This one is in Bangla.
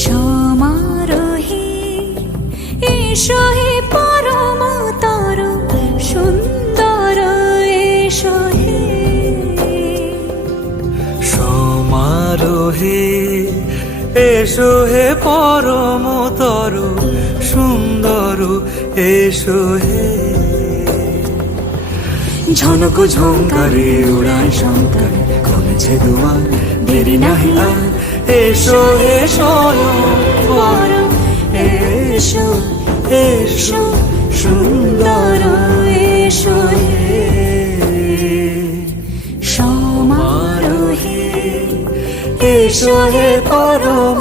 সমারোহে এসো হে পরমতর সুন্দর এসো হে। সমারোহে এসো হে পরমতর সুন্দর এসো হে। ঝনক ঝঙ্কারে উড়ায় শঙ্কর কমেছে দুয়ার দেরি নাহি আর। এসো হে স্বয়ংবর এসো এসো সুন্দর এসো হে। সমারোহে এসো হে পরম